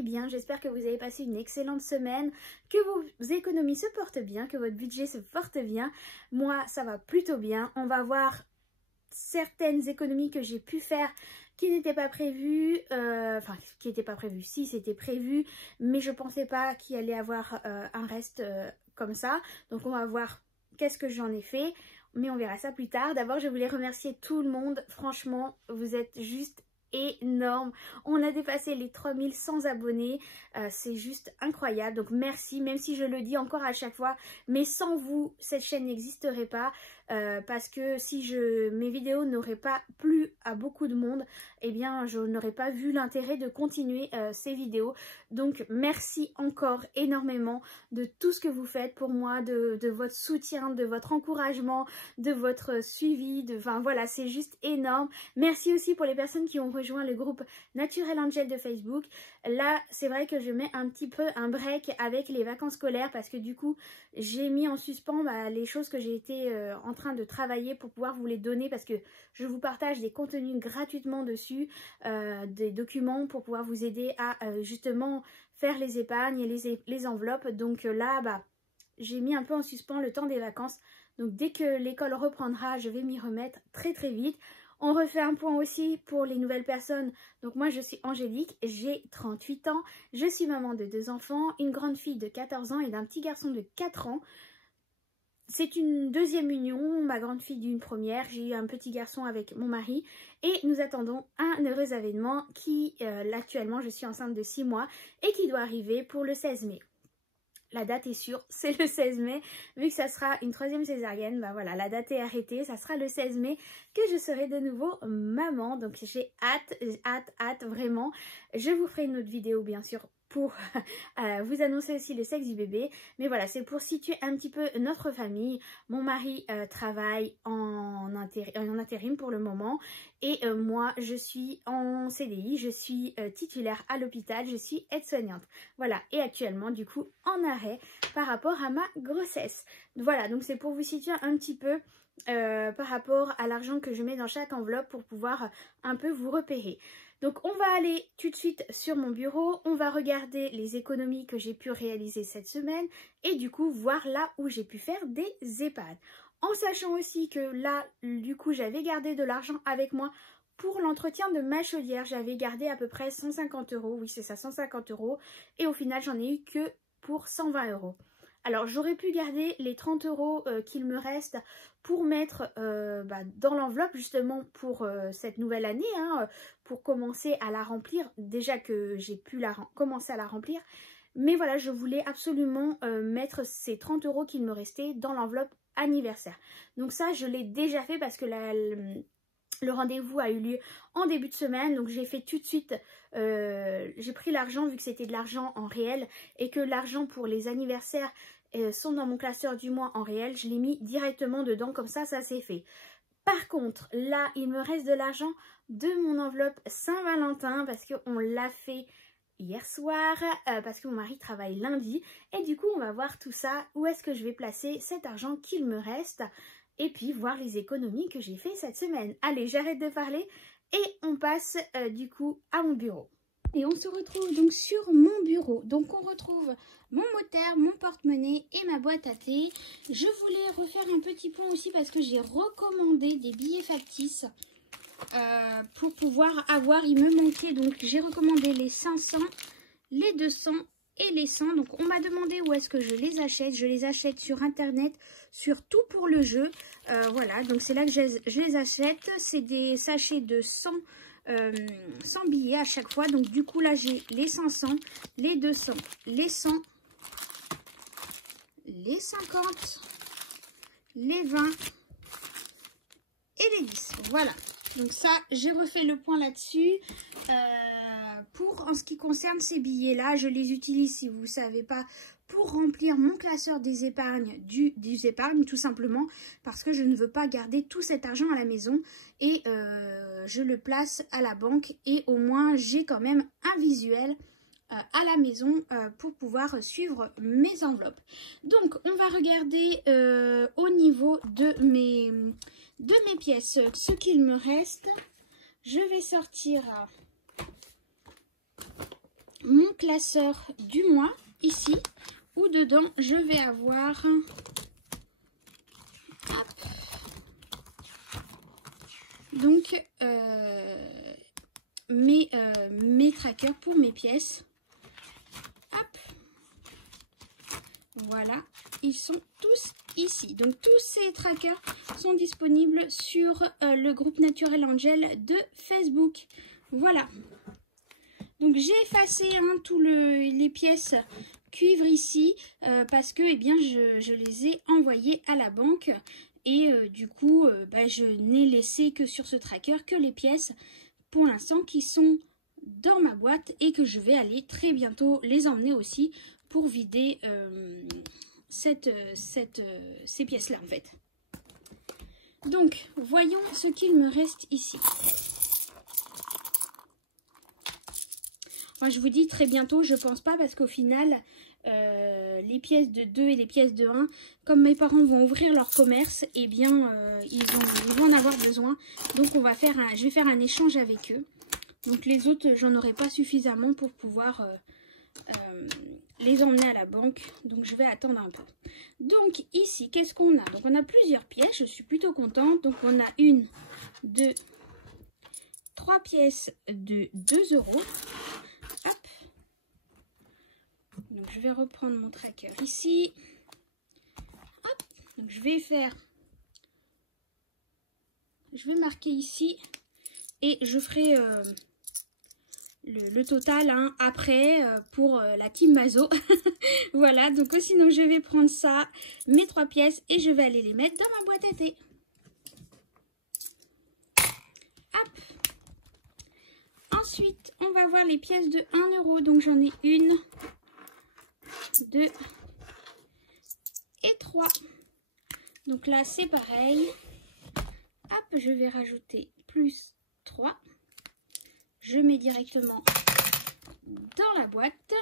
allez bien. J'espère que vous avez passé une excellente semaine, que vos économies se portent bien, que votre budget se porte bien. Moi, ça va plutôt bien. On va voir certaines économies que j'ai pu faire qui n'étaient pas prévues, enfin qui n'étaient pas prévues, si c'était prévu, mais je pensais pas qu'il allait avoir un reste comme ça. Donc on va voir qu'est-ce que j'en ai fait, mais on verra ça plus tard. D'abord je voulais remercier tout le monde, franchement vous êtes juste énorme. On a dépassé les 3100 abonnés, c'est juste incroyable, donc merci, même si je le dis encore à chaque fois, mais sans vous cette chaîne n'existerait pas, parce que si mes vidéos n'auraient pas plu à beaucoup de monde, eh bien je n'aurais pas vu l'intérêt de continuer ces vidéos. Donc merci encore énormément de tout ce que vous faites pour moi, de votre soutien, de votre encouragement, de votre suivi, enfin voilà, c'est juste énorme. Merci aussi pour les personnes qui ont rejoint le groupe Naturel Angel de Facebook. Là c'est vrai que je mets un petit peu un break avec les vacances scolaires parce que du coup j'ai mis en suspens les choses que j'ai été en train de travailler pour pouvoir vous les donner, parce que je vous partage des contenus gratuitement dessus, des documents pour pouvoir vous aider à justement faire les épargnes et les enveloppes. Donc là j'ai mis un peu en suspens le temps des vacances, donc dès que l'école reprendra je vais m'y remettre très très vite. On refait un point aussi pour les nouvelles personnes. Donc moi je suis Angélique, j'ai 38 ans, je suis maman de 2 enfants, une grande fille de 14 ans et d'un petit garçon de 4 ans. C'est une deuxième union, ma grande fille d'une première, j'ai eu un petit garçon avec mon mari et nous attendons un heureux événement qui, actuellement je suis enceinte de 6 mois et qui doit arriver pour le 16 mai. La date est sûre, c'est le 16 mai, vu que ça sera une 3e césarienne, voilà, la date est arrêtée, ça sera le 16 mai que je serai de nouveau maman, donc j'ai hâte vraiment. Je vous ferai une autre vidéo bien sûr pour vous annoncer aussi le sexe du bébé, mais voilà, c'est pour situer un petit peu notre famille. Mon mari travaille en intérim pour le moment et moi je suis en CDI, je suis titulaire à l'hôpital, je suis aide-soignante, voilà, et actuellement du coup en arrêt par rapport à ma grossesse. Voilà, donc c'est pour vous situer un petit peu par rapport à l'argent que je mets dans chaque enveloppe pour pouvoir un peu vous repérer. Donc on va aller tout de suite sur mon bureau, on va regarder les économies que j'ai pu réaliser cette semaine et du coup voir là où j'ai pu faire des épargnes. En sachant aussi que là, du coup, j'avais gardé de l'argent avec moi pour l'entretien de ma chaudière. J'avais gardé à peu près 150 €, oui c'est ça, 150 € et au final j'en ai eu que pour 120 €. Alors j'aurais pu garder les 30 € qu'il me reste pour mettre dans l'enveloppe justement pour cette nouvelle année, pour commencer à la remplir, déjà que j'ai pu commencer à la remplir. Mais voilà, je voulais absolument mettre ces 30 € qu'il me restait dans l'enveloppe anniversaire. Donc ça je l'ai déjà fait parce que le rendez-vous a eu lieu en début de semaine, donc j'ai fait tout de suite, j'ai pris l'argent vu que c'était de l'argent en réel et que l'argent pour les anniversaires sont dans mon classeur du mois en réel, je l'ai mis directement dedans, comme ça s'est fait. Par contre, là, il me reste de l'argent de mon enveloppe Saint-Valentin parce qu'on l'a fait hier soir, parce que mon mari travaille lundi et du coup on va voir tout ça, où est-ce que je vais placer cet argent qu'il me reste et puis voir les économies que j'ai fait cette semaine. Allez, j'arrête de parler et on passe du coup à mon bureau. Et on se retrouve donc sur mon bureau. Donc on retrouve mon moteur, mon porte-monnaie et ma boîte à thé. Je voulais refaire un petit point aussi parce que j'ai recommandé des billets factices pour pouvoir avoir, il me manquait, donc j'ai recommandé les 500, les 200 et les 100. Donc on m'a demandé où est-ce que je les achète. Je les achète sur internet, sur Tout pour le jeu. Voilà, donc c'est là que je les achète. C'est des sachets de 100 billets à chaque fois. Donc du coup là j'ai les 500, les 200, les 100, les 50, les 20 et les 10. Voilà, donc ça j'ai refait le point là-dessus. Pour en ce qui concerne ces billets là, je les utilise, si vous ne savez pas, pour remplir mon classeur des épargnes, des épargnes tout simplement, parce que je ne veux pas garder tout cet argent à la maison et je le place à la banque et au moins j'ai quand même un visuel à la maison pour pouvoir suivre mes enveloppes. Donc on va regarder au niveau de mes pièces ce qu'il me reste. Je vais sortir mon classeur du mois ici, où dedans je vais avoir hop, donc mes trackers pour mes pièces. Hop, voilà, ils sont tous ici. Donc tous ces trackers sont disponibles sur le groupe Naturel Angel de Facebook. Voilà. Donc j'ai effacé tous les pièces cuivre ici parce que eh bien, je les ai envoyées à la banque et du coup je n'ai laissé que sur ce tracker que les pièces pour l'instant qui sont dans ma boîte et que je vais aller très bientôt les emmener aussi pour vider ces pièces là en fait. Donc voyons ce qu'il me reste ici. Moi, je vous dis très bientôt, je pense pas, parce qu'au final, les pièces de 2 et les pièces de 1, comme mes parents vont ouvrir leur commerce, eh bien, ils vont en avoir besoin. Donc, je vais faire un échange avec eux. Donc, les autres, j'en aurai pas suffisamment pour pouvoir les emmener à la banque. Donc, je vais attendre un peu. Donc, ici, qu'est-ce qu'on a? Donc, on a plusieurs pièces, je suis plutôt contente. Donc, on a 1, 2, 3 pièces de 2 €. Hop. Donc je vais reprendre mon tracker ici. Hop. Donc je vais marquer ici et je ferai le total après pour la team Mazo. Voilà, donc sinon je vais prendre ça, mes 3 pièces et je vais aller les mettre dans ma boîte à thé. Hop. Ensuite, on va voir les pièces de 1 €. Donc, j'en ai 1, 2 et 3. Donc là, c'est pareil. Hop, je vais rajouter plus 3. Je mets directement dans la boîte.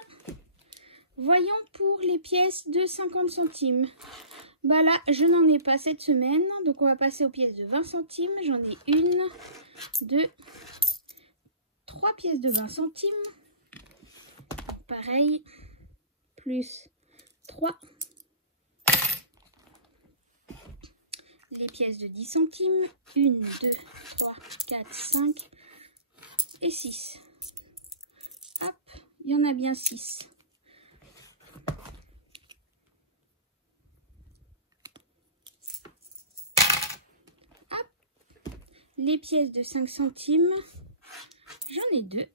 Voyons pour les pièces de 50 centimes. Bah là, je n'en ai pas cette semaine. Donc, on va passer aux pièces de 20 centimes. J'en ai 1, 2, 3 pièces de 20 centimes. Pareil. Plus 3. Les pièces de 10 centimes. 1, 2, 3, 4, 5 et 6. Hop, il y en a bien 6. Hop, les pièces de 5 centimes. J'en ai 2.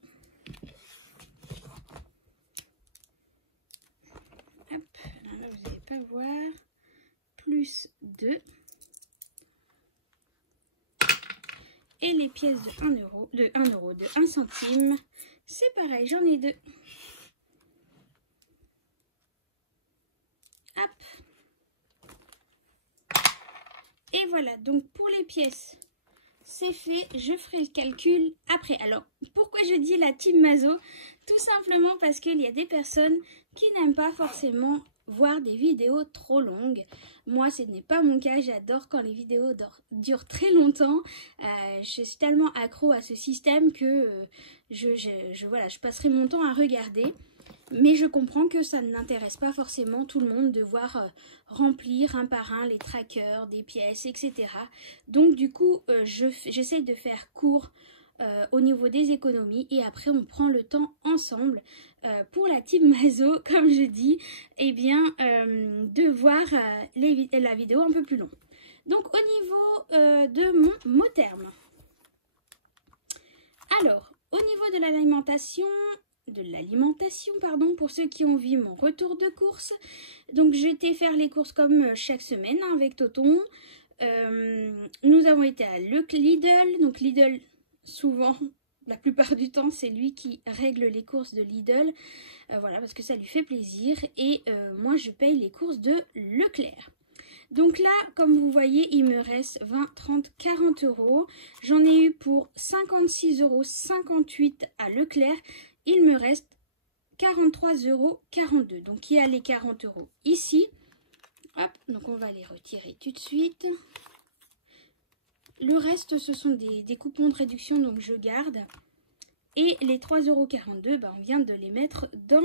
Hop, alors là vous n'allez pas voir. Plus 2. Et les pièces de 1 €, de 1 centime, c'est pareil, j'en ai 2. Hop. Et voilà, donc pour les pièces, c'est fait. Je ferai le calcul après. Alors, pourquoi je dis la team Mazo? Tout simplement parce qu'il y a des personnes qui n'aiment pas forcément voir des vidéos trop longues. Moi, ce n'est pas mon cas. J'adore quand les vidéos durent très longtemps. Je suis tellement accro à ce système que je passerai mon temps à regarder. Mais je comprends que ça n'intéresse pas forcément tout le monde de voir remplir un par un les trackers, des pièces, etc. Donc du coup, j'essaye de faire court au niveau des économies et après on prend le temps ensemble pour la team Mazo, comme je dis, eh bien, de voir la vidéo un peu plus longue. Donc au niveau de mon mot terme. Alors, au niveau de l'alimentation, pour ceux qui ont vu mon retour de course. Donc j'étais faire les courses comme chaque semaine avec Toton. Nous avons été à Lidl. Donc Lidl, souvent, la plupart du temps, c'est lui qui règle les courses de Lidl. Voilà, parce que ça lui fait plaisir. Et moi, je paye les courses de Leclerc. Donc là, comme vous voyez, il me reste 20, 30, 40 €. J'en ai eu pour 56,58 € à Leclerc. Il me reste 43,42 €. Donc il y a les 40 € ici. Hop, donc on va les retirer tout de suite. Le reste, ce sont des coupons de réduction, donc je garde. Et les 3,42 €, bah, on vient de les mettre dans,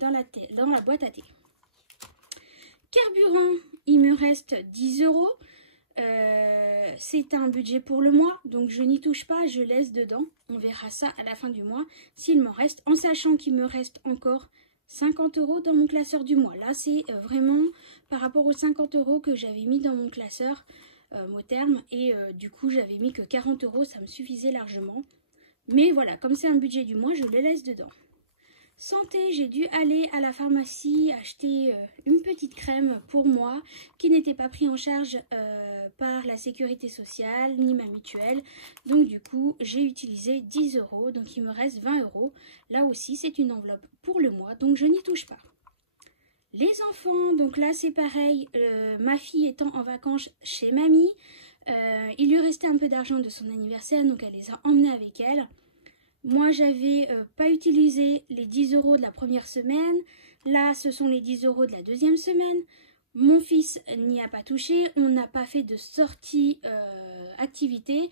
dans la boîte à thé. Carburant, il me reste 10 €. C'est un budget pour le mois, donc je n'y touche pas, je laisse dedans. On verra ça à la fin du mois, s'il m'en reste, en sachant qu'il me reste encore 50 € dans mon classeur du mois. Là, c'est vraiment par rapport aux 50 € que j'avais mis dans mon classeur au terme. Et du coup, j'avais mis que 40 €, ça me suffisait largement. Mais voilà, comme c'est un budget du mois, je le laisse dedans. Santé, j'ai dû aller à la pharmacie acheter une petite crème pour moi qui n'était pas prise en charge par la sécurité sociale ni ma mutuelle. Donc du coup, j'ai utilisé 10 €, donc il me reste 20 €. Là aussi, c'est une enveloppe pour le mois, donc je n'y touche pas. Les enfants, donc là c'est pareil, ma fille étant en vacances chez mamie, il lui restait un peu d'argent de son anniversaire, donc elle les a emmenés avec elle. Moi, j'avais pas utilisé les 10 € de la première semaine. Là, ce sont les 10 € de la deuxième semaine. Mon fils n'y a pas touché. On n'a pas fait de sortie activité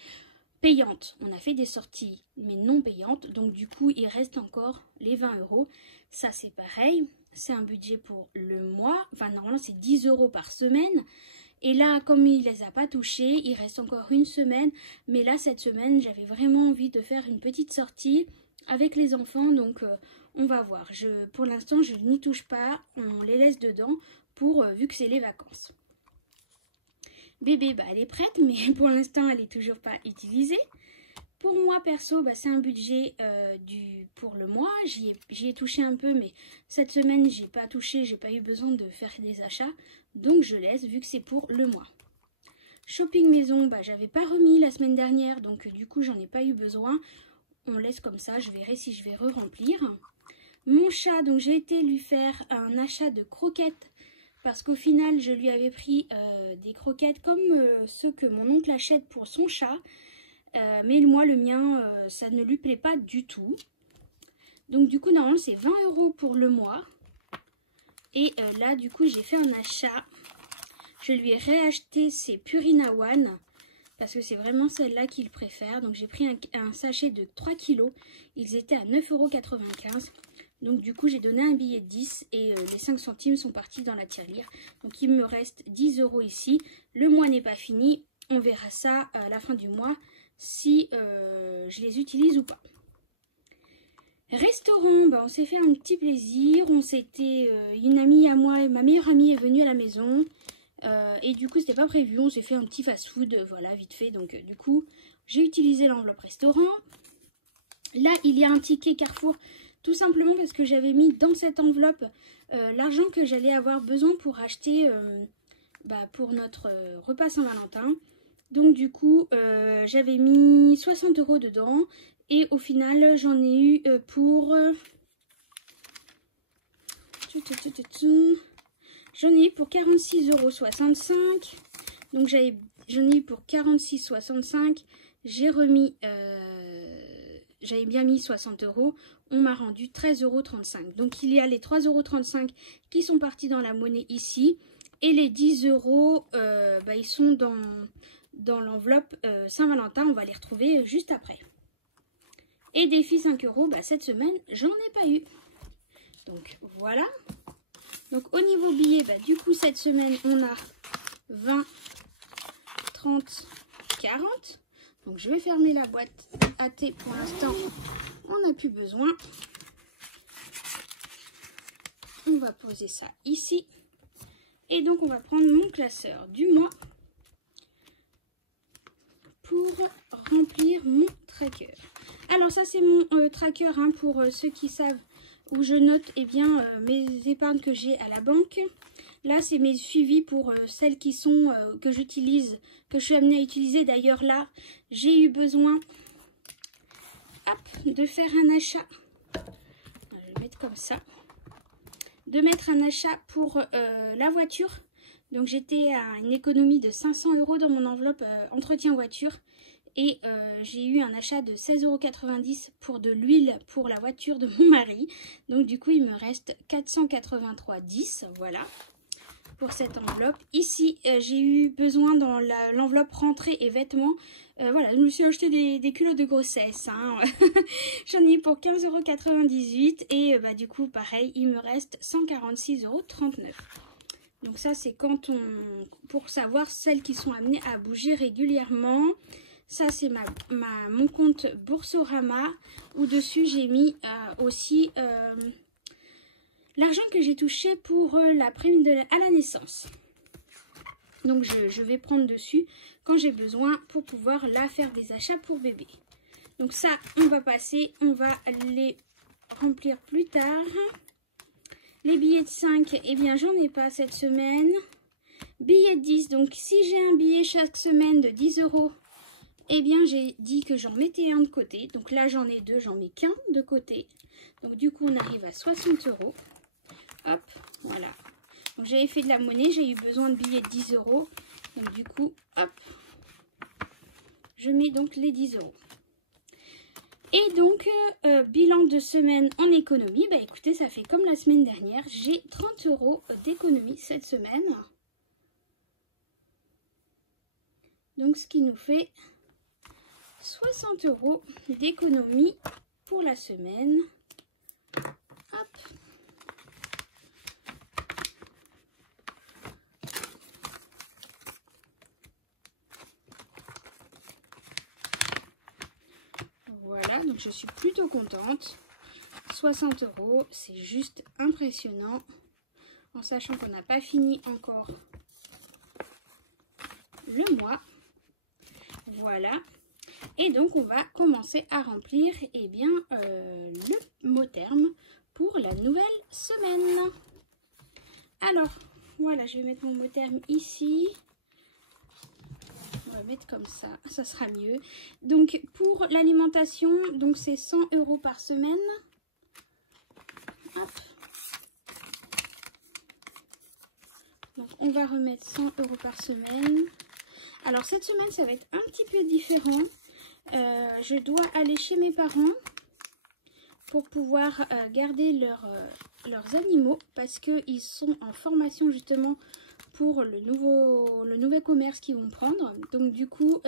payante. On a fait des sorties, mais non payantes. Donc, du coup, il reste encore les 20 €. Ça, c'est pareil. C'est un budget pour le mois. Enfin, normalement, c'est 10 € par semaine. Et là, comme il ne les a pas touchés, il reste encore une semaine. Mais là, cette semaine, j'avais vraiment envie de faire une petite sortie avec les enfants. Donc, on va voir. Pour l'instant, je n'y touche pas. On les laisse dedans vu que c'est les vacances. Bébé, bah, elle est prête, mais pour l'instant, elle n'est toujours pas utilisée. Pour moi, perso, bah, c'est un budget pour le mois. J'y ai touché un peu, mais cette semaine, j'ai pas touché. J'ai pas eu besoin de faire des achats. Donc, je laisse, vu que c'est pour le mois. Shopping maison, bah, j'avais pas remis la semaine dernière. Donc, du coup, j'en ai pas eu besoin. On laisse comme ça. Je verrai si je vais re-remplir. Mon chat, donc, j'ai été lui faire un achat de croquettes. Parce qu'au final, je lui avais pris des croquettes comme ceux que mon oncle achète pour son chat. Mais moi, le mien, ça ne lui plaît pas du tout. Donc, du coup, normalement, c'est 20 € pour le mois. Et là, du coup, j'ai fait un achat. Je lui ai réacheté ses Purina One. Parce que c'est vraiment celle-là qu'il préfère. Donc, j'ai pris un sachet de 3 kg. Ils étaient à 9,95 €. Donc, du coup, j'ai donné un billet de 10. Et les 5 centimes sont partis dans la tirelire. Donc, il me reste 10 € ici. Le mois n'est pas fini. On verra ça à la fin du mois. Si je les utilise ou pas. Restaurant, bah, on s'est fait un petit plaisir. Une amie à moi, ma meilleure amie est venue à la maison. Et du coup, c'était pas prévu. On s'est fait un petit fast-food, voilà, vite fait. Donc, du coup, j'ai utilisé l'enveloppe restaurant. Là, il y a un ticket Carrefour. Tout simplement parce que j'avais mis dans cette enveloppe l'argent que j'allais avoir besoin pour acheter pour notre repas Saint-Valentin. Donc du coup, j'avais mis 60 € dedans. Et au final, j'en ai eu pour... J'en ai eu pour 46,65 €. Donc j'en ai eu pour 46,65 €. J'ai remis... j'avais bien mis 60 €. On m'a rendu 13,35 €. Donc il y a les 3,35 € qui sont partis dans la monnaie ici. Et les 10 €, ils sont dans l'enveloppe Saint-Valentin. On va les retrouver juste après. Et défi 5 €, cette semaine, j'en ai pas eu. Donc voilà. Donc au niveau billet, du coup cette semaine, on a 20, 30, 40. Donc je vais fermer la boîte à thé pour l'instant. On n'a plus besoin. On va poser ça ici. Et donc on va prendre mon classeur du mois pour remplir mon tracker. Alors ça c'est mon tracker pour ceux qui savent où je note mes épargnes que j'ai à la banque. Là c'est mes suivis pour celles qui sont que j'utilise, que je suis amenée à utiliser. D'ailleurs là j'ai eu besoin de faire un achat. Je vais le mettre comme ça. De mettre un achat pour la voiture. Donc j'étais à une économie de 500 € dans mon enveloppe entretien voiture. Et j'ai eu un achat de 16,90 € pour de l'huile pour la voiture de mon mari. Donc du coup il me reste 483,10 €. Voilà. pour cette enveloppe. Ici, j'ai eu besoin dans l'enveloppe rentrée et vêtements. Voilà, je me suis acheté des culottes de grossesse. Hein. J'en ai eu pour 15,98 € et bah, du coup, pareil, il me reste 146,39 €. Donc ça, c'est quand pour savoir celles qui sont amenées à bouger régulièrement. Ça, c'est mon compte Boursorama où dessus, j'ai mis aussi l'argent que j'ai touché pour la prime à la naissance. Donc, je vais prendre dessus quand j'ai besoin pour pouvoir là faire des achats pour bébé. Donc ça, on va passer, on va les remplir plus tard. Les billets de 5, eh bien, j'en ai pas cette semaine. Billets de 10, donc si j'ai un billet chaque semaine de 10 €, eh bien, j'ai dit que j'en mettais un de côté. Donc là, j'en ai deux, j'en mets qu'un de côté. Donc du coup, on arrive à 60 €. Hop, voilà. Donc j'avais fait de la monnaie, j'ai eu besoin de billets de 10 €. Donc du coup, hop, je mets donc les 10 €. Et donc, bilan de semaine en économie. Bah écoutez, ça fait comme la semaine dernière. J'ai 30 € d'économie cette semaine. Donc ce qui nous fait 60 € d'économie pour la semaine. Hop. Voilà, donc je suis plutôt contente. 60 €, c'est juste impressionnant. En sachant qu'on n'a pas fini encore le mois. Voilà. Et donc, on va commencer à remplir eh bien, le mot terme pour la nouvelle semaine. Alors, voilà, je vais mettre mon mot terme ici. On va mettre comme ça sera mieux. Donc, pour l'alimentation, donc c'est 100 € par semaine. Hop. Donc, on va remettre 100 € par semaine. Alors, cette semaine, ça va être un petit peu différent. Je dois aller chez mes parents pour pouvoir garder leurs animaux parce qu'ils sont en formation justement pour le nouveau commerce qu'ils vont prendre. Donc du coup,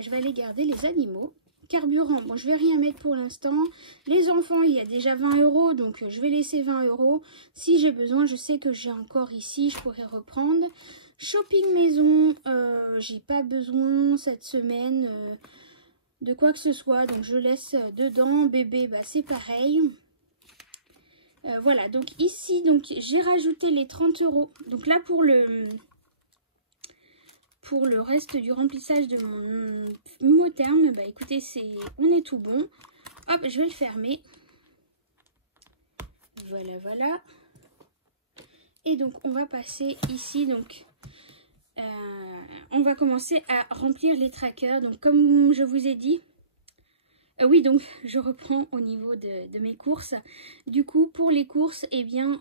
je vais aller garder les animaux. Carburant, bon, je vais rien mettre pour l'instant. Les enfants, il y a déjà 20 €, donc je vais laisser 20 €. Si j'ai besoin, je sais que j'ai encore ici, je pourrais reprendre. Shopping maison, j'ai pas besoin cette semaine de quoi que ce soit, donc je laisse dedans. Bébé, bah, c'est pareil. Voilà, donc ici, donc j'ai rajouté les 30 €. Donc là, pour le reste du remplissage de mon mot terme, bah écoutez, on est tout bon. Hop, je vais le fermer. Voilà, voilà. Et donc, on va passer ici, donc on va commencer à remplir les trackers. Donc, comme je vous ai dit, oui, donc je reprends au niveau de mes courses. Du coup, pour les courses, eh bien,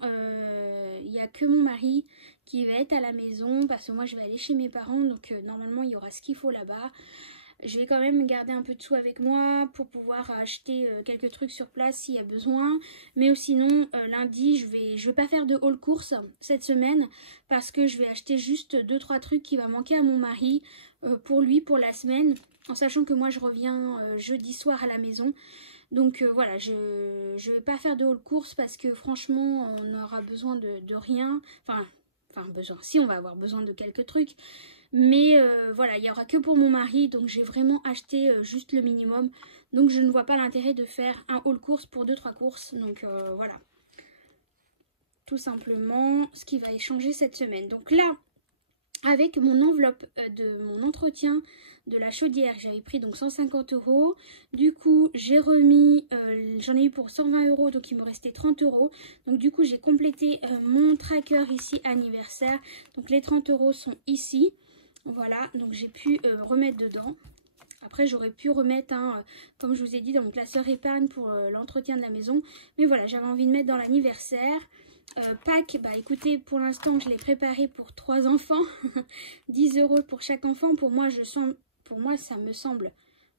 il n'y a que mon mari qui va être à la maison parce que moi, je vais aller chez mes parents. Donc, normalement, il y aura ce qu'il faut là-bas. Je vais quand même garder un peu de sous avec moi pour pouvoir acheter quelques trucs sur place s'il y a besoin. Mais sinon, lundi, je vais pas faire de haul course cette semaine parce que je vais acheter juste 2-3 trucs qui va manquer à mon mari pour lui, pour la semaine. En sachant que moi, je reviens jeudi soir à la maison. Donc voilà, je vais pas faire de haul course parce que franchement, on aura besoin de rien. Enfin, besoin, si on va avoir besoin de quelques trucs. Mais voilà, il n'y aura que pour mon mari, donc j'ai vraiment acheté juste le minimum. Donc je ne vois pas l'intérêt de faire un haul course pour 2-3 courses. Donc voilà, tout simplement ce qui va échanger cette semaine. Donc là, avec mon enveloppe de mon entretien de la chaudière, j'avais pris donc 150 €. Du coup, j'ai remis, j'en ai eu pour 120 €, donc il me restait 30 €. Donc du coup, j'ai complété mon tracker ici anniversaire. Donc les 30 € sont ici. Voilà, donc j'ai pu remettre dedans. Après, j'aurais pu remettre, comme je vous ai dit, dans mon classeur épargne pour l'entretien de la maison. Mais voilà, j'avais envie de mettre dans l'anniversaire. Pâques, bah écoutez, pour l'instant, je l'ai préparé pour 3 enfants. 10 € pour chaque enfant. Pour moi, ça me semble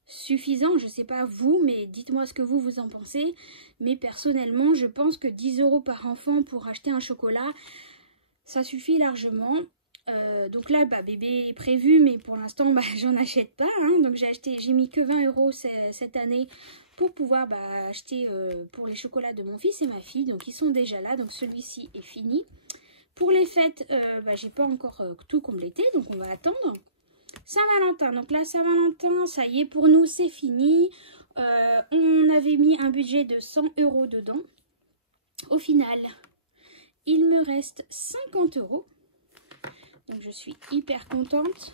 suffisant. Je ne sais pas vous, mais dites-moi ce que vous en pensez. Mais personnellement, je pense que 10 € par enfant pour acheter un chocolat, ça suffit largement. Donc là, bébé est prévu, mais pour l'instant, j'en achète pas. Hein. Donc j'ai mis que 20 € cette année pour pouvoir acheter pour les chocolats de mon fils et ma fille. Donc ils sont déjà là, donc celui-ci est fini. Pour les fêtes, j'ai pas encore tout complété, donc on va attendre. Saint-Valentin, donc là Saint-Valentin, ça y est, pour nous c'est fini. On avait mis un budget de 100 € dedans. Au final, il me reste 50 €. Donc je suis hyper contente.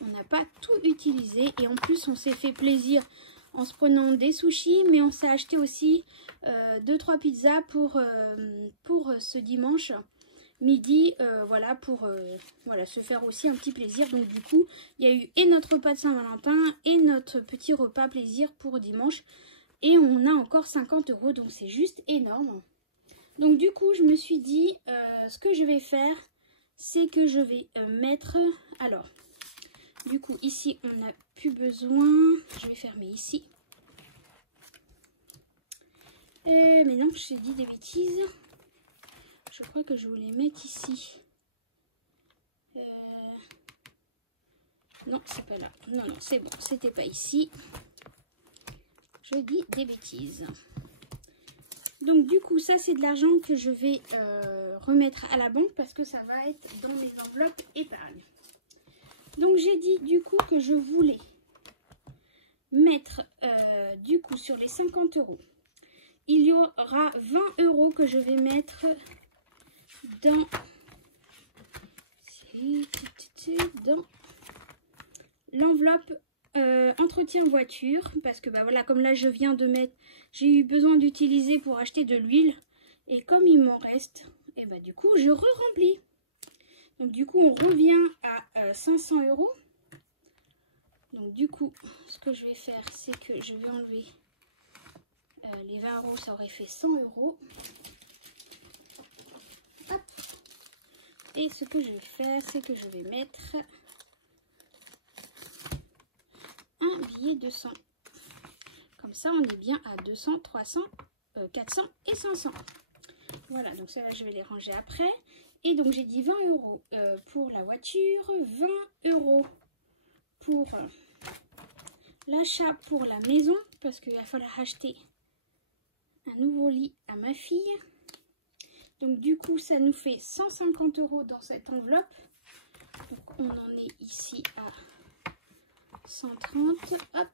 On n'a pas tout utilisé et en plus on s'est fait plaisir en se prenant des sushis, mais on s'est acheté aussi 2-3 pizzas pour ce dimanche midi, voilà, pour se faire aussi un petit plaisir. Donc du coup il y a eu et notre repas de Saint-Valentin et notre petit repas plaisir pour dimanche, et on a encore 50 €, donc c'est juste énorme. Donc du coup je me suis dit, ce que je vais faire, c'est que je vais mettre, alors du coup ici on n'a plus besoin, je vais fermer ici. Mais non, j'ai dit des bêtises. Je crois que je voulais mettre ici. Non, c'est pas là. Non, c'est bon, c'était pas ici. Je dis des bêtises. Donc du coup, ça c'est de l'argent que je vais remettre à la banque parce que ça va être dans mes enveloppes épargne. Donc j'ai dit du coup que je voulais mettre du coup sur les 50 €. Il y aura 20 € que je vais mettre dans l'enveloppe entretien voiture, parce que voilà, comme là je viens de mettre, j'ai eu besoin d'utiliser pour acheter de l'huile, et comme il m'en reste, et du coup je re-remplis. Donc du coup on revient à 500 €. Donc du coup ce que je vais faire, c'est que je vais enlever les 20 €, ça aurait fait 100 €. Hop. Et ce que je vais faire, c'est que je vais mettre un billet de 100. Comme ça, on est bien à 200, 300, 400 et 500. Voilà, donc ça, je vais les ranger après. Et donc, j'ai dit 20 € pour la voiture, 20 € pour l'achat pour la maison, parce qu'il va falloir acheter un nouveau lit à ma fille. Donc du coup ça nous fait 150 € dans cette enveloppe. Donc on en est ici à 130. Hop.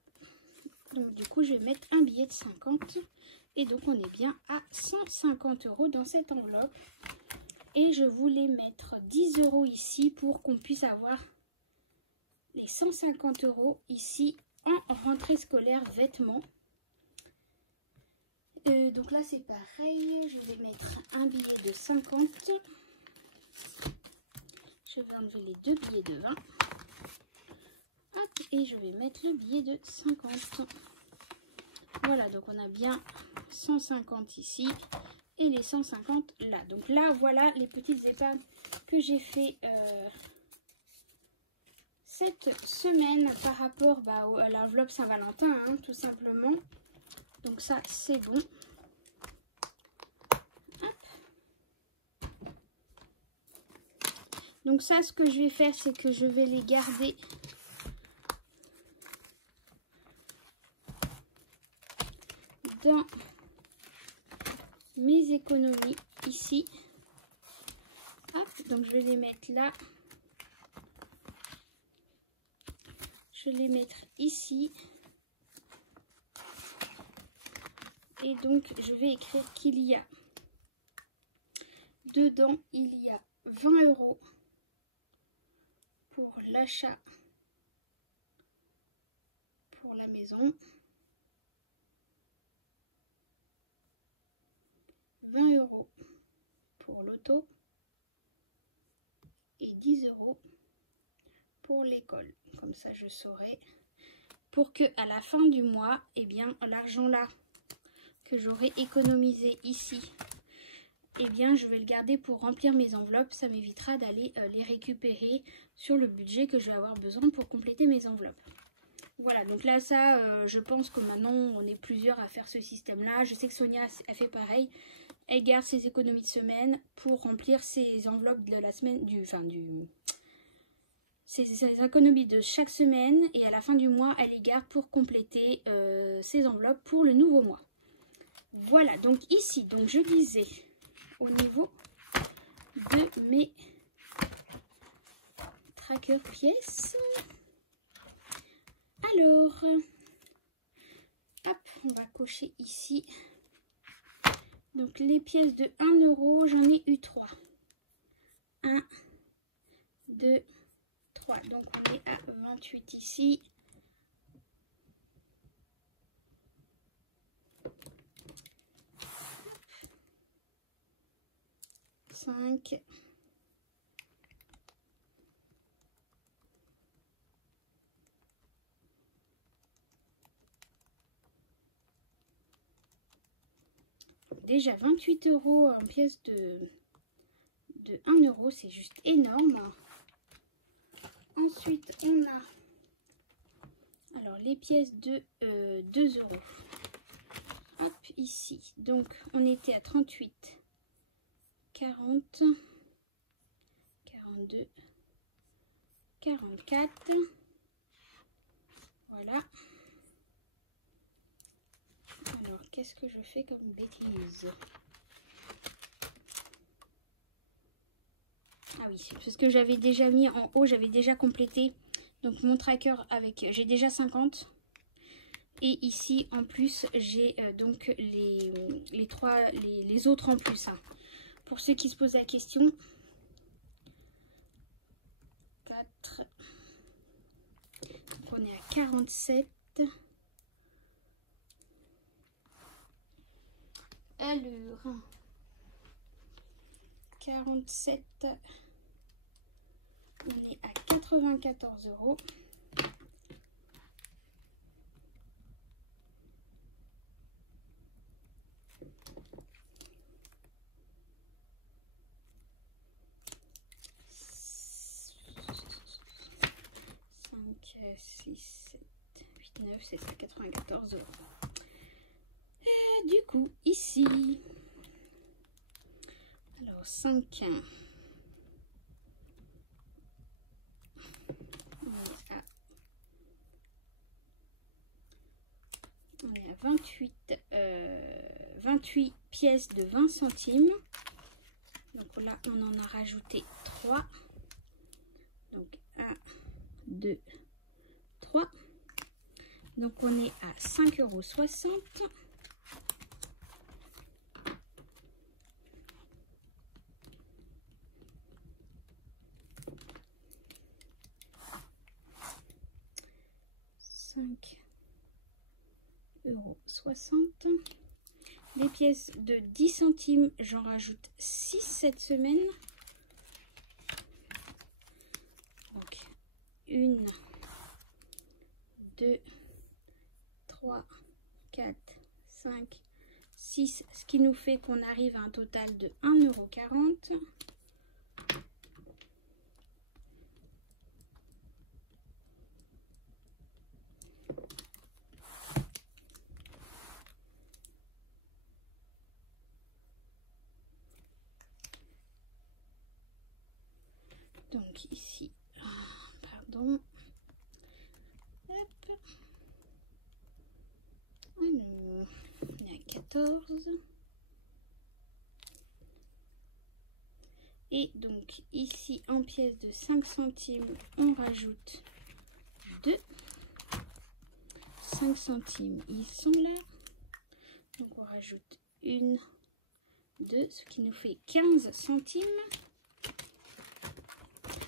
Donc du coup je vais mettre un billet de 50. Et donc on est bien à 150 € dans cette enveloppe. Et je voulais mettre 10 € ici pour qu'on puisse avoir les 150 € ici en rentrée scolaire vêtements. Donc là c'est pareil, je vais mettre un billet de 50. Je vais enlever les deux billets de 20. Hop, et je vais mettre le billet de 50. Voilà, donc on a bien 150 ici et les 150 là. Donc là voilà les petites épargnes que j'ai fait cette semaine par rapport à l'enveloppe Saint-Valentin, hein, tout simplement. Donc ça c'est bon. Hop. Donc ça, ce que je vais faire, c'est que je vais les garder dans mes économies ici. Hop, donc je vais les mettre là. Je vais les mettre ici. Et donc, je vais écrire qu'il y a dedans, il y a 20 € pour l'achat pour la maison. 20 € pour l'auto. Et 10 € pour l'école. Comme ça, je saurai. Pour que à la fin du mois, eh bien, l'argent là que j'aurai économisé ici, eh bien je vais le garder pour remplir mes enveloppes. Ça m'évitera d'aller les récupérer sur le budget que je vais avoir besoin pour compléter mes enveloppes. Voilà, donc là ça je pense que maintenant on est plusieurs à faire ce système là. Je sais que Sonia a fait pareil. elle garde ses économies de semaine pour remplir ses enveloppes de la semaine, ses économies de chaque semaine, et à la fin du mois, elle les garde pour compléter ses enveloppes pour le nouveau mois. Voilà, donc ici, donc je disais au niveau de mes tracker pièces. Alors, hop, on va cocher ici. Donc les pièces de 1 euro, j'en ai eu 3. 1, 2, 3. Donc on est à 28 ici. 5. Déjà 28 euros en pièces de 1 euro, c'est juste énorme. Ensuite, on a alors les pièces de 2 euros. Hop, ici. Donc, on était à 38, 40, 42, 44. Voilà. Alors, qu'est-ce que je fais comme bêtise? Ah oui, parce que j'avais déjà mis en haut, j'avais déjà complété. Donc mon tracker avec, j'ai déjà 50. Et ici en plus, j'ai donc les autres en plus. Hein. Pour ceux qui se posent la question. 4. Donc on est à 47. Alors, 47, on est à 94 euros. C'est ça, 94 euros. Et du coup, ici, alors 5, on est à 28 pièces de 20 centimes. Donc là, on en a rajouté 3. Donc 1, 2, 3. Donc on est à 5,60 €. €60. Les pièces de 10 centimes, j'en rajoute 6 cette semaine. Donc 1, 2, 3, 4, 5, 6, ce qui nous fait qu'on arrive à un total de 1,40 €. Donc ici, pardon. Hop. Alors, on est à 14. Et donc ici, en pièces de 5 centimes, on rajoute 2. 5 centimes, ils sont là. Donc on rajoute 1, 2, ce qui nous fait 15 centimes.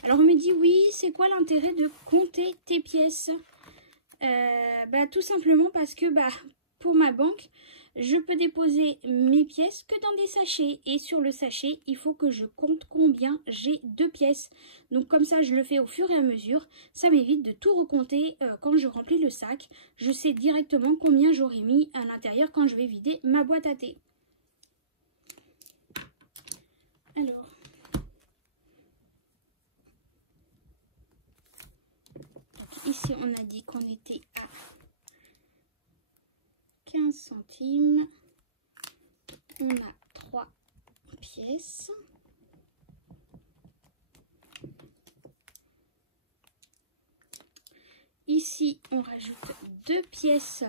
Alors on me dit, oui, c'est quoi l'intérêt de compter tes pièces? Tout simplement parce que pour ma banque, je peux déposer mes pièces que dans des sachets. Et sur le sachet, il faut que je compte combien j'ai de pièces. Donc comme ça, je le fais au fur et à mesure. Ça m'évite de tout recompter quand je remplis le sac. Je sais directement combien j'aurai mis à l'intérieur quand je vais vider ma boîte à thé. Alors, ici, on a dit qu'on était à 15 centimes. On a 3 pièces. Ici, on rajoute 2 pièces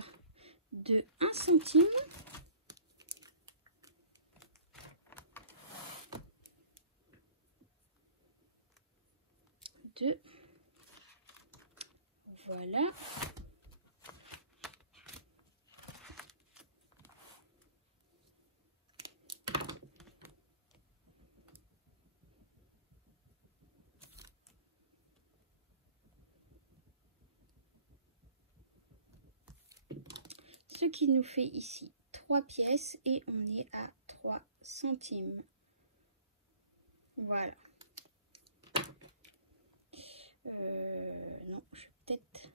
de 1 centime. Voilà. Ce qui nous fait ici 3 pièces et on est à 3 centimes. Voilà. Non, je vais peut-être...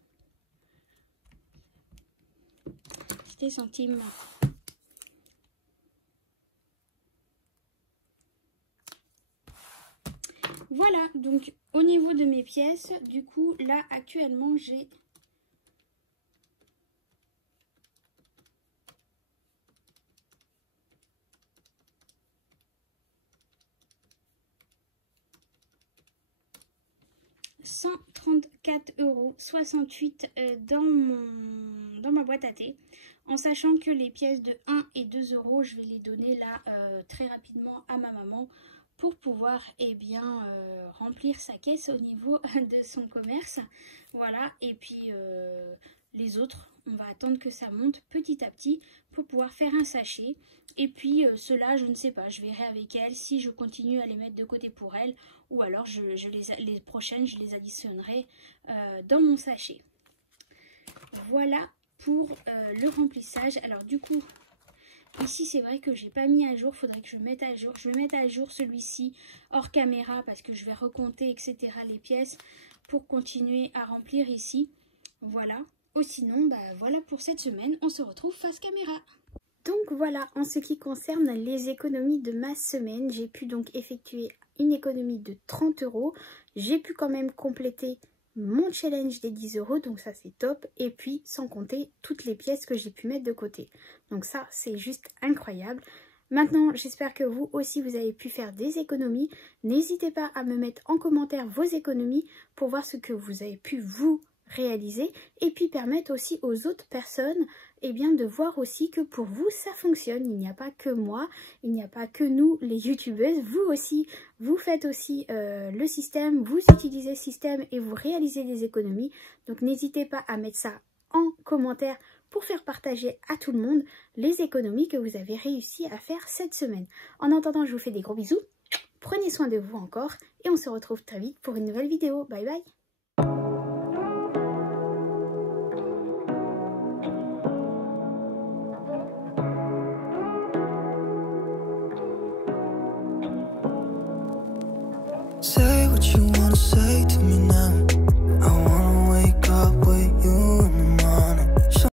C'était centimes. Voilà, donc au niveau de mes pièces, du coup, là, actuellement, j'ai... €134,68 dans ma boîte à thé, en sachant que les pièces de 1 et 2 €, je vais les donner là très rapidement à ma maman pour pouvoir remplir sa caisse au niveau de son commerce. Voilà, et puis les autres, on va attendre que ça monte petit à petit pour pouvoir faire un sachet. Et puis ceux-là, je ne sais pas, je verrai avec elle si je continue à les mettre de côté pour elle ou alors les prochaines, je les additionnerai dans mon sachet. Voilà pour le remplissage. Alors du coup, ici c'est vrai que j'ai pas mis à jour, faudrait que je mette à jour. Je vais mettre à jour celui-ci hors caméra parce que je vais recompter, etc. les pièces pour continuer à remplir ici. Voilà. Ou sinon, bah voilà pour cette semaine, on se retrouve face caméra. Donc voilà, en ce qui concerne les économies de ma semaine, j'ai pu donc effectuer une économie de 30 €. J'ai pu quand même compléter mon challenge des 10 €, donc ça c'est top. Et puis sans compter toutes les pièces que j'ai pu mettre de côté. Donc ça c'est juste incroyable. Maintenant, j'espère que vous aussi vous avez pu faire des économies. N'hésitez pas à me mettre en commentaire vos économies pour voir ce que vous avez pu vous réaliser et puis permettre aussi aux autres personnes de voir aussi que pour vous ça fonctionne. Il n'y a pas que moi, il n'y a pas que nous les youtubeuses, vous aussi vous faites aussi le système, vous utilisez le système et vous réalisez des économies. Donc n'hésitez pas à mettre ça en commentaire pour faire partager à tout le monde les économies que vous avez réussi à faire cette semaine. En attendant, je vous fais des gros bisous, prenez soin de vous encore et on se retrouve très vite pour une nouvelle vidéo. Bye bye. Say what you want.